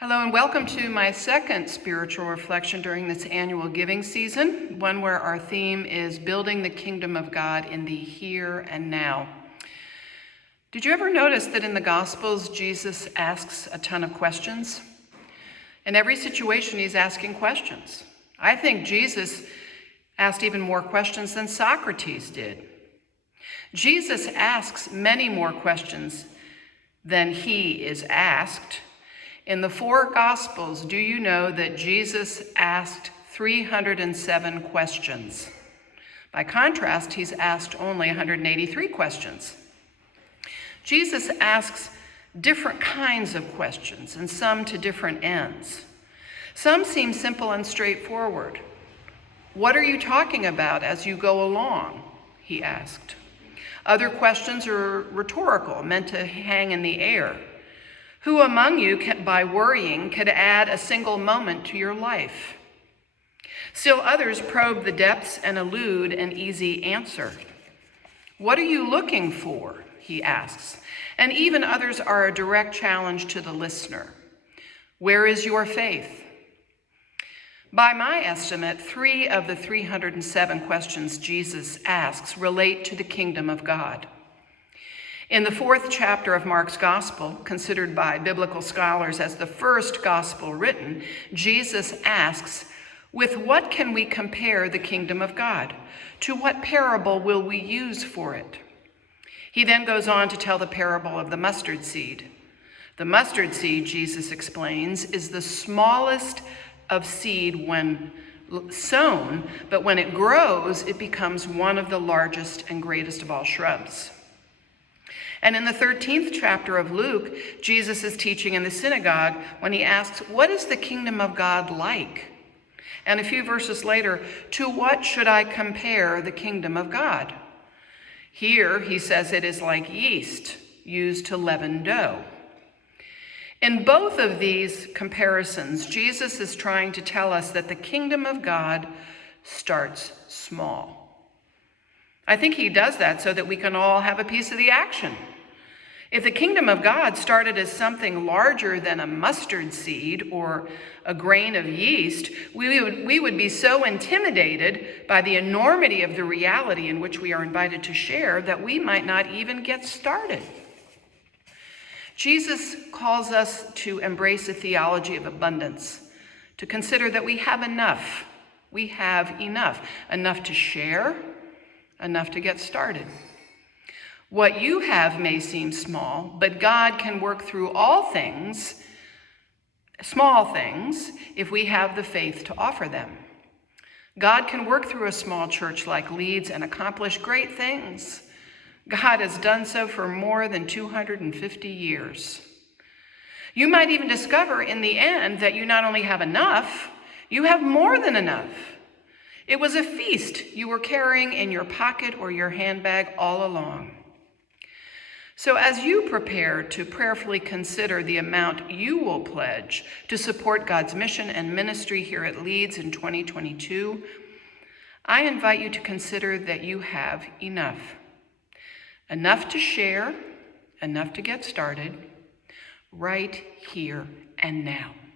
Hello and welcome to my second spiritual reflection during this annual giving season, one where our theme is building the kingdom of God in the here and now. Did you ever notice that in the Gospels, Jesus asks a ton of questions? In every situation, he's asking questions. I think Jesus asked even more questions than Socrates did. Jesus asks many more questions than he is asked. In the four Gospels, do you know that Jesus asked 307 questions? By contrast, he's asked only 183 questions. Jesus asks different kinds of questions, and some to different ends. Some seem simple and straightforward. What are you talking about as you go along? He asked. Other questions are rhetorical, meant to hang in the air. Who among you, by worrying, could add a single moment to your life? Still others probe the depths and elude an easy answer. What are you looking for? He asks. And even others are a direct challenge to the listener. Where is your faith? By my estimate, 3 of the 307 questions Jesus asks relate to the kingdom of God. In the 4th chapter of Mark's gospel, considered by biblical scholars as the first gospel written, Jesus asks, "With what can we compare the kingdom of God? To what parable will we use for it?" He then goes on to tell the parable of the mustard seed. The mustard seed, Jesus explains, is the smallest of seed when sown, but when it grows, it becomes one of the largest and greatest of all shrubs. And in the 13th chapter of Luke, Jesus is teaching in the synagogue when he asks, "What is the kingdom of God like?" And a few verses later, "To what should I compare the kingdom of God?" Here, he says it is like yeast used to leaven dough. In both of these comparisons, Jesus is trying to tell us that the kingdom of God starts small. I think he does that so that we can all have a piece of the action. If the kingdom of God started as something larger than a mustard seed or a grain of yeast, we would be so intimidated by the enormity of the reality in which we are invited to share that we might not even get started. Jesus calls us to embrace a theology of abundance, to consider that we have enough. We have enough to share, enough to get started. What you have may seem small, but God can work through all things, small things, if we have the faith to offer them. God can work through a small church like Leeds and accomplish great things. God has done so for more than 250 years. You might even discover in the end that you not only have enough, you have more than enough. It was a feast you were carrying in your pocket or your handbag all along. So as you prepare to prayerfully consider the amount you will pledge to support God's mission and ministry here at Leeds in 2022, I invite you to consider that you have enough. Enough to share, enough to get started, right here and now.